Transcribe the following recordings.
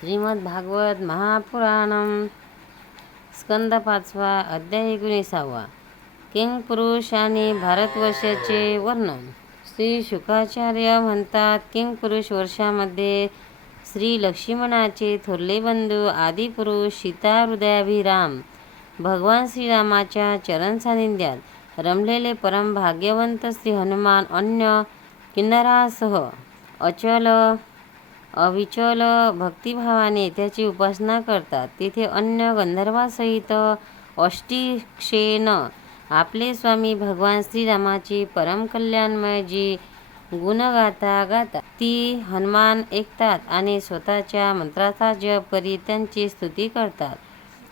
श्रीमद भागवत महापुराणम स्कंद पाचवा अध्याय एकोणीसावा. किंग पुरुष आणि भारतवर्षाचे वर्णन? श्री शुकाचार्य म्हणतात किंग पुरुष वर्षामध्ये श्री लक्ष्मणाचे थोरले बंधू आदिपुरुष सीता हृदयाभिराम भगवान श्रीरामाच्या चरण सानिध्यात रमलेले परम भाग्यवंत श्री हनुमान अन्य किन्नरासह अचल अविचल भक्तिभावाने त्याची उपासना करतात. तिथे अन्य गंधर्वासहित अष्टिक्षेन आपले स्वामी भगवान श्रीरामाची परमकल्याणमय जी गुणगाथा गाता ती हनुमान ऐकतात आणि स्वतःच्या मंत्राचा जप करीत त्यांची स्तुती करतात.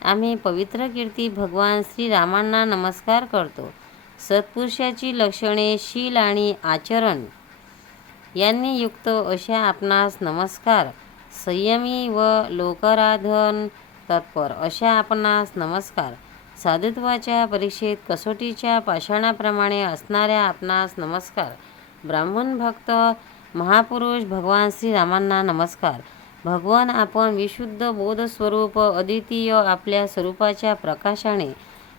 आम्ही पवित्र कीर्ती भगवान श्रीरामांना नमस्कार करतो. सत्पुरुषाची लक्षणे शील आणि आचरण यांनी युक्त अशा आपणास नमस्कार संयमी व लोकराधन तत्पर अशा आपणास नमस्कार. साधुत्वाच्या परीक्षेत कसोटीच्या पाषाणाप्रमाणे असणाऱ्या आपणास नमस्कार. ब्राह्मण भक्त महापुरुष भगवान श्रीरामांना नमस्कार. भगवान आपण विशुद्ध बोधस्वरूप अद्वितीय आपल्या स्वरूपाच्या प्रकाशाने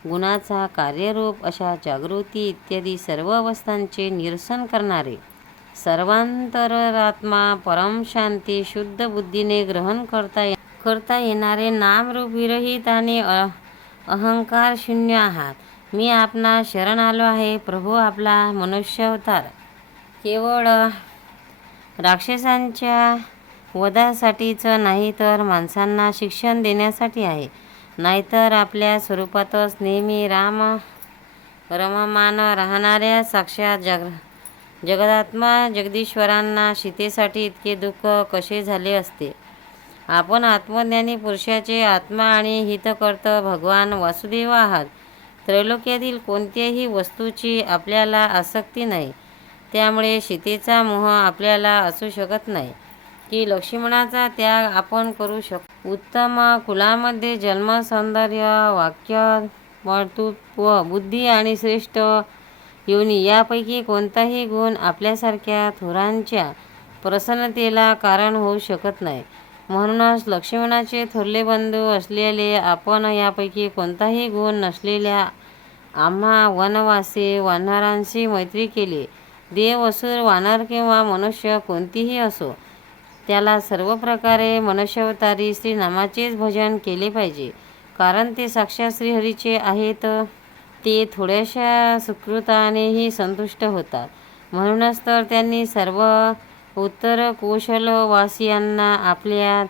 गुणाचा कार्यरूप अशा जागृती इत्यादी सर्व अवस्थांचे निरसन करणारे सर्वांतरात्मा परमशांती शुद्ध बुद्धीने ग्रहण करता ये करता येणारे नामरूप विरहित आणि अ अहंकार शून्य आहात. मी आपणा शरण आलो आहे. प्रभू आपला मनुष्य अवतार. केवळ राक्षसांच्या वधासाठीचं नाही तर माणसांना शिक्षण देण्यासाठी आहे. नाहीतर आपल्या स्वरूपातच नेहमी राम रममान राहणाऱ्या साक्षात जग जगदात्मा जगदीश्वरांना सीतेसाठी इतके दुःख कसे झाले असते? आपण आत्मज्ञानी पुरुषाचे आत्मा आणि हितकर्त भगवान वासुदेव आहात. त्रैलोक्यातील कोणत्याही वस्तूची आपल्याला आसक्ती नाही. त्यामुळे सीतेचा मोह आपल्याला असू शकत नाही. की लक्ष्मणाचा त्याग आपण करू शक उत्तम कुलामध्ये जन्मसौंदर्य वाक्य वर्तृत्व बुद्धी आणि श्रेष्ठ योनी यापैकी कोणताही गुण आपल्यासारख्या थोरांच्या प्रसन्नतेला कारण होऊ शकत नाही. म्हणूनच लक्ष्मणाचे थोरले बंधू असलेले आपण यापैकी कोणताही गुण नसलेल्या आम्हा वनवासी वानरांशी मैत्री केली. देव असुर वानर किंवा मनुष्य कोणतीही असो त्याला सर्व प्रकारे मनुष्यवतारी श्रीनामाचेच भजन केले पाहिजे. कारण ते साक्षात श्रीहरीचे आहेत. ते थोड्याशा सुकृतानेही संतुष्ट होतात. म्हणूनच तर त्यांनी सर्व उत्तर कौशलवासियांना आपल्या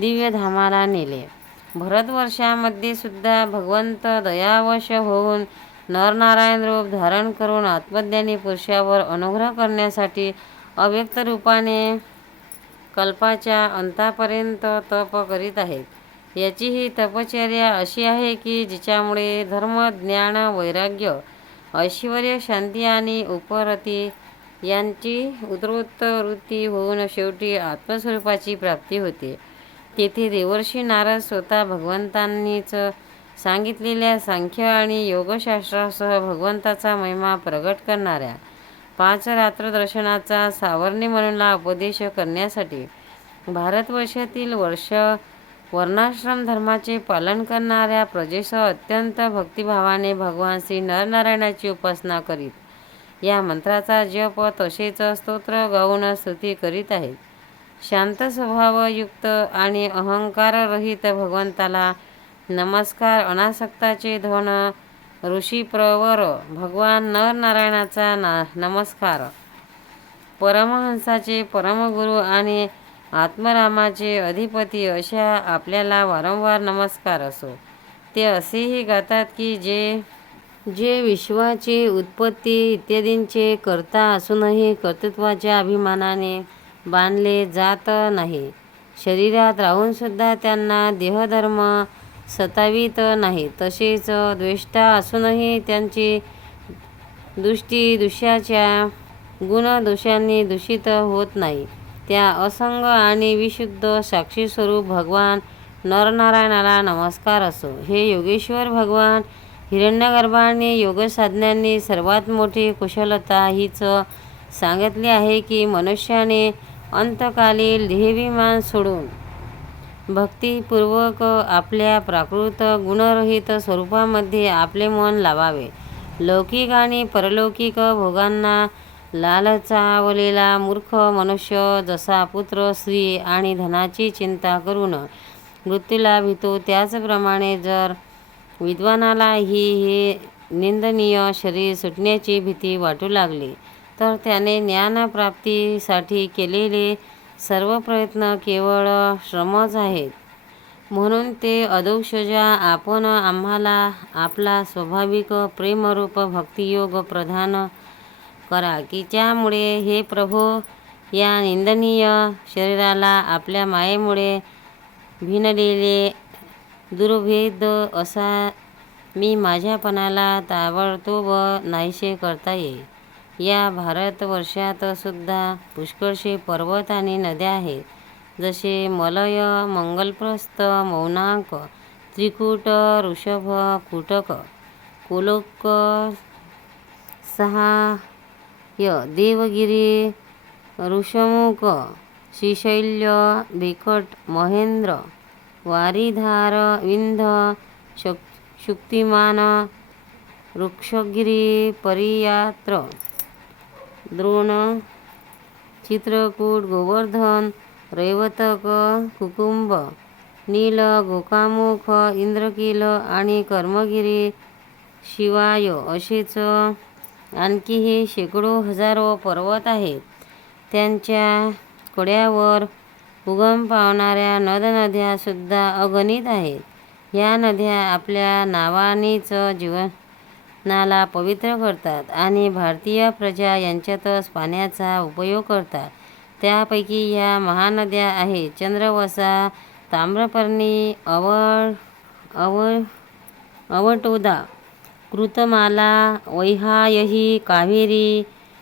दिव्यधामाला नेले. भरतवर्षामध्ये सुद्धा भगवंत दयावश होऊन नरनारायण रूप धारण करून आत्मज्ञानी पुरुषावर अनुग्रह करण्यासाठी अव्यक्त रूपाने कल्पाच्या अंतापर्यंत तप करीत आहेत. याची ही तपचर्या अशी आहे की जिच्यामुळे धर्म ज्ञान वैराग्य ऐश्वर शांती आणि उपरती यांची उत्तरोत्त वृत्ती होऊन शेवटी आत्मस्वरूपाची प्राप्ती होते. तेथे देवर्षी नारद स्वतः भगवंतांनीच सांगितलेल्या सांख्य आणि योगशास्त्रासह भगवंताचा महिमा प्रगट करणाऱ्या पाच रात्र दर्शनाचा सावर्णी म्हणूनला उपदेश करण्यासाठी भारतवर्षातील वर्ष वर्णाश्रम धर्माचे पालन करणाऱ्या प्रजेसह अत्यंत भक्तिभावाने भगवान श्री नरनारायणाची उपासना करीत या मंत्राचा जप तसेच स्तोत्र गाऊन स्तुती करीत आहेत शांत स्वभावयुक्त आणि अहंकाररहित भगवंताला नमस्कार अनासक्ताचे धन ऋषीप्रवर भगवान नरनारायणाचा ना नमस्कार. परमहंसाचे परमगुरू आणि आत्मरामाचे अधिपती अशा आपल्याला वारंवार नमस्कार असो. ते असेही गातात की जे जे विश्वाची उत्पत्ती इत्यादींचे करता असूनही कर्तृत्वाच्या अभिमानाने बांधले जात नाही. शरीरात राहूनसुद्धा त्यांना देहधर्म सतावित नाही. तसेच द्वेष्टा असूनही त्यांची दृष्टी दुष्याच्या गुणदोषांनी दूषित होत नाही. त्या असंग आणि विशुद्ध साक्षी स्वरूप भगवान नरनारायणाला नमस्कार असो. हे योगेश्वर भगवान हिरण्यगर्भाने योगसाधनांनी सर्वात मोठी कुशलता हीच सांगितली आहे की मनुष्याने अंतकालीन देहविमान सोडून भक्तीपूर्वक आपल्या प्राकृत गुणरहित स्वरूपामध्ये आपले मन लावावे. लौकिक आणि परलौकिक भोगांना लालचावलेला मूर्ख मनुष्य जसा पुत्र स्त्री आणि धनाची चिंता करून मृत्यूला भीतो त्याचप्रमाणे जर विद्वानालाही हे निंदनीय शरीर सुटण्याची भीती वाटू लागली तर त्याने ज्ञानप्राप्तीसाठी केलेले सर्व प्रयत्न केवळ श्रमच आहेत. म्हणून ते अदोक्षजा आपण आम्हाला आपला स्वाभाविक प्रेमरूप भक्तियोग प्रधान करा की ज्यामुळे हे प्रभू या निंदनीय शरीराला आपल्या मायेमुळे भिनलेले दुर्भेद असा मी माझ्यापणाला ताबडतोब नाहीसे करता येईल. या भारतवर्षात सुद्धा पुष्कळसे पर्वत आणि नद्या आहेत. जसे मलय मंगलप्रस्थ मौनांक त्रिकूट ऋषभ कुटक कोलोक सहा य देवगिरी ऋषमुख श्रीशैल्य बिकट महेंद्र वारीधार विंध शक शुक्तिमान वृक्षगिरी परियात्र द्रोण चित्रकूट गोवर्धन रैवतक कुकुंब नील गोकामुख इंद्रकील आणि कर्मगिरी शिवाय असेच आणखीही शेकडो हजारो पर्वत आहेत. त्यांच्या कड्यावर उगम पावणाऱ्या नदनद्यासुद्धा अगणित आहेत. या नद्या आपल्या नावानीच जीवनाला पवित्र करतात आणि भारतीय प्रजा यांच्यातच पाण्याचा उपयोग करतात. त्यापैकी ह्या महानद्या आहेत चंद्रवसा ताम्रपर्णी अवळ अव अवटोदा कृतमाला वैहायही कावेरी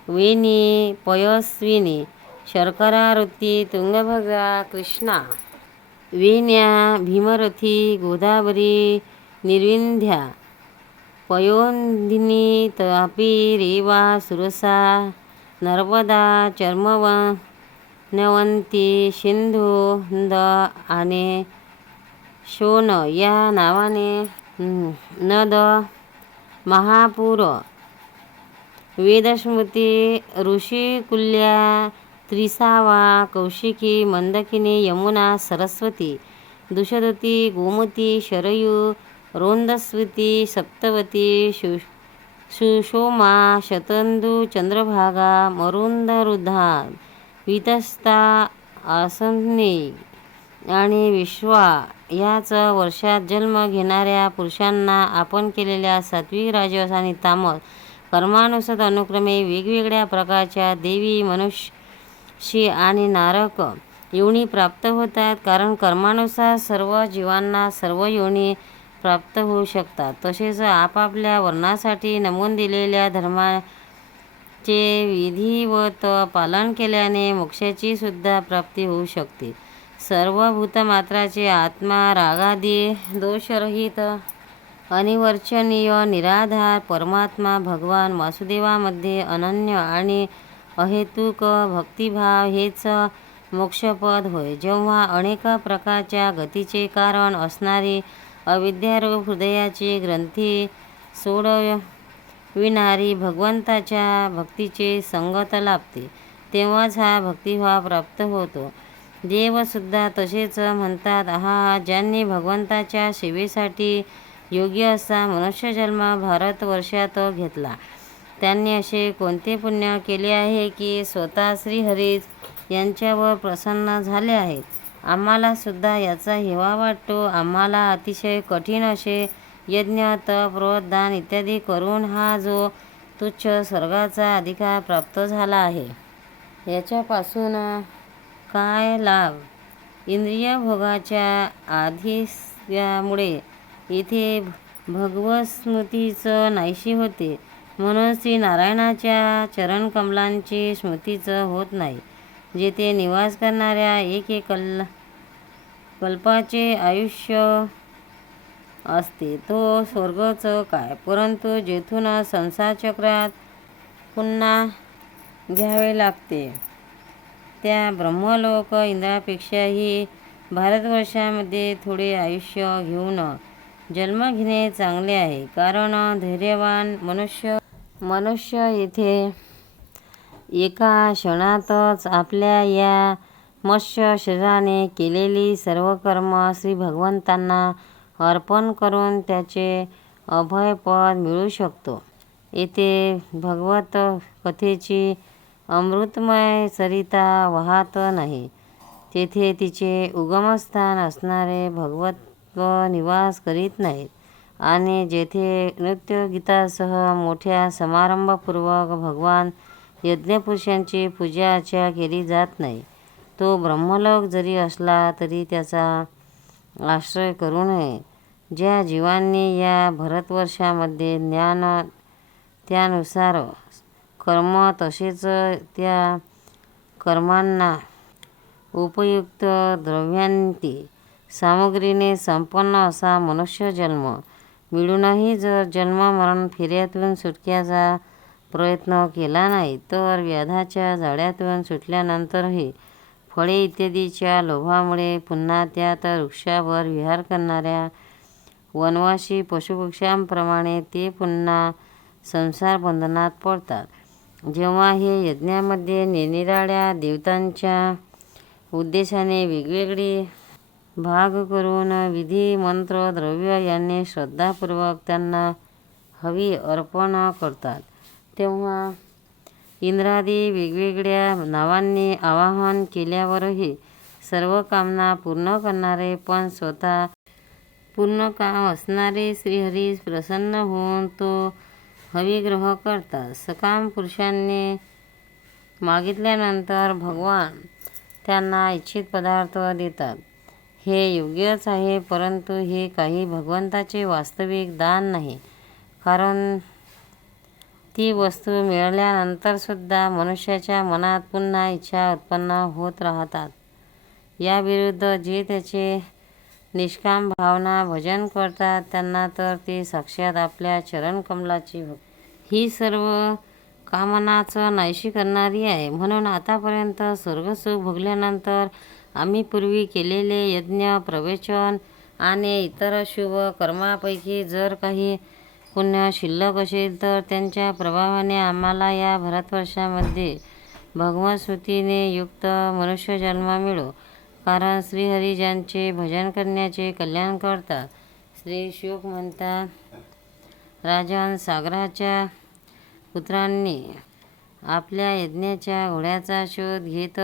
वेणी पयस्विनी शर्करावृत्ती तुंगभद्रा कृष्णा वेण्या भीमरथी गोदावरी निर्विंध्या पयोंधिनी तापी रेवा सुरसा नर्मदा चर्मव नवंती सिंधू द आणि शोन या नावाने नद महापूर। वेदस्मृती ऋषिकुल्या त्रिसावा कौशिकी मंदकिनी यमुना सरस्वती दुषदती गोमती शरयू रोंदस्वती सप्तवती शु सुषोमा शतंदू चंद्रभागा मरुंदरुधा वितस्ता आसन्नी आणि विश्वा याच वर्षात जन्म घेणाऱ्या पुरुषांना आपण केलेल्या सात्विक राजस आणि तामस कर्मानुसार अनुक्रमे वेगवेगळ्या प्रकारच्या देवी मनुष्य आणि नारक योनी प्राप्त होतात. कारण कर्मानुसार सर्व जीवांना सर्व योनी प्राप्त होऊ शकतात. तसेच आपापल्या वर्णासाठी नमून दिलेल्या धर्माचे विधिवत पालन केल्याने मोक्षाची सुद्धा प्राप्ती होऊ शकते. सर्व भूतमात्राचे आत्मा रागादी दोषरहित अनिवर्चनीय निराधार परमात्मा भगवान वासुदेवामध्ये अनन्य आणि अहेतुक भक्तिभाव हेच मोक्षपद होय. जेव्हा अनेक प्रकारच्या गतीचे कारण असणारी अविद्यारूप हृदयाची ग्रंथी सोडविणारी भगवंताच्या भक्तीचे संगत लाभते तेव्हाच हा भक्तिभाव प्राप्त होतो. देवसुद्धा तसेच म्हणतात हा ज्यांनी भगवंताच्या सेवेसाठी योग्य असा मनुष्यजन्म भारतवर्षात घेतला त्यांनी असे कोणते पुण्य केले आहे की स्वतः श्रीहरी यांच्यावर प्रसन्न झाले आहेत? आम्हाला सुद्धा याचा हेवा वाटतो. आम्हाला अतिशय कठीण असे यज्ञ तप रोधदान इत्यादी करून हा जो तुच्छ स्वर्गाचा अधिकार प्राप्त झाला आहे. याच्यापासून काय लाभ? इंद्रिय भोगाच्या आधिस्यामुळे इथे भगवस्मृतीचं नाहीशी होते. म्हणून श्री नारायणाच्या चरणकमलांची स्मृतीचं होत नाही जेथे निवास करणाऱ्या एक एक कल कल्पाचे आयुष्य असते. तो स्वर्गचं काय? परंतु जेथून संसारचक्रात पुन्हा घ्यावे लागते. त्या ब्रह्मलोक इंद्रापेक्षाही भारतवर्षामध्ये थोडे आयुष्य घेऊन जन्म घेणे चांगले आहे. कारण धैर्यवान मनुष्य मनुष्य येथे एका क्षणातच आपल्या या मत्स्य शरीराने केलेली सर्व कर्म श्री भगवंतांना अर्पण करून त्याचे अभयपद मिळू शकतो. येथे भगवत कथेची अमृतमय सरिता वाहत नाही. तेथे तिचे उगमस्थान असणारे भगवत निवास करीत नाहीत. आणि जेथे नृत्यगीतासह मोठ्या समारंभपूर्वक भगवान यज्ञपुरुषांची पूजा अर्चा केली जात नाही. तो ब्रह्मलोक जरी असला तरी त्याचा आश्रय करू नये. ज्या जीवांनी या भरतवर्षामध्ये ज्ञान त्यानुसार कर्म तसेच त्या कर्मांना उपयुक्त द्रव्यांती. सामग्रीने संपन्न असा मनुष्यजन्म मिळूनही जर जन्म मरण फेऱ्यातून सुटक्याचा प्रयत्न केला नाही तर व्याधाच्या जाळ्यातून सुटल्यानंतरही फळे इत्यादीच्या लोभामुळे पुन्हा त्यात वृक्षावर विहार करणाऱ्या वनवासी पशुपक्ष्यांप्रमाणे ते पुन्हा संसार बंधनात पडतात. जेव्हा हे यज्ञामध्ये निरनिराळ्या देवतांच्या उद्देशाने वेगवेगळे भाग करून विधी मंत्र द्रव्य यांनी श्रद्धापूर्वक त्यांना हवी अर्पण करतात तेव्हा इंद्रादी वेगवेगळ्या नावांनी आवाहन केल्यावरही सर्व कामना पूर्ण करणारे पण स्वतः पूर्ण काम असणारे श्रीहरी प्रसन्न होऊन तो हविग्रह करतात. सकाम पुरुषांनी मागितल्यानंतर भगवान त्यांना इच्छित पदार्थ देतात. हे योग्यच आहे परंतु हे काही भगवंताचे वास्तविक दान नाही कारण ती वस्तू मिळाल्यानंतरसुद्धा मनुष्याच्या मनात पुन्हा इच्छा उत्पन्न होत राहतात. याविरुद्ध जे त्याचे निष्काम भावना भजन करतात त्यांना तर ते साक्षात आपल्या चरणकमलाची भक्ती ही सर्व कामनाचं नाहीशी करणारी आहे. म्हणून आतापर्यंत स्वर्गसुख भोगल्यानंतर आम्ही पूर्वी केलेले यज्ञ प्रवचन आणि इतर शुभ कर्मापैकी जर काही पुण्य शिल्लक असेल तर त्यांच्या प्रभावाने आम्हाला या भारतवर्षामध्ये भगवत युक्त युक्त मनुष्यजन्म मिळो. कारण श्रीहरी ज्यांचे भजन करण्याचे कल्याण करतात श्री शुक म्हणतात राजन सागराच्या पुत्रांनी आपल्या यज्ञाच्या घोड्याचा शोध घेत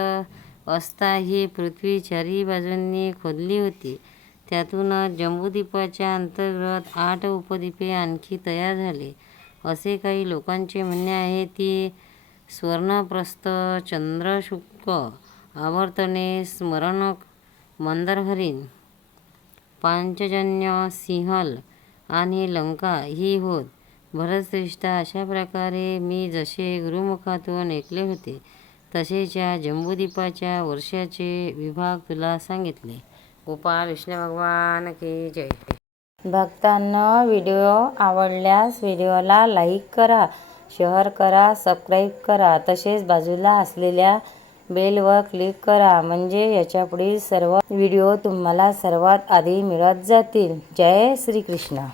असता ही पृथ्वी चारी बाजूंनी खोदली होती. त्यातूनच जम्बूद्वीपाच्या अंतर्गत आठ उपद्वीपे आणखी तयार झाली. असे काही लोकांचे म्हणणे आहे ती स्वर्णप्रस्थ चंद्रशुक्क आवर्तने स्मरणक मंदरहरीण पांचजन्य सिंहल आणि लंका ही होत. भरतश्रेष्ठा अशा प्रकारे मी जसे गुरुमुखातून ऐकले होते तसेच या वर्षाचे विभाग तुला सांगितले. गोपाल विष्णू भगवान की जय. भक्तांना व्हिडिओ आवडल्यास व्हिडिओला लाईक करा शेअर करा सबस्क्राईब करा तसेच बाजूला असलेल्या बेलवर क्लिक करा म्हणजे याच्यापुढील सर्व व्हिडिओ तुम्हाला सर्वात आधी मिळत जातील. जय श्रीकृष्ण.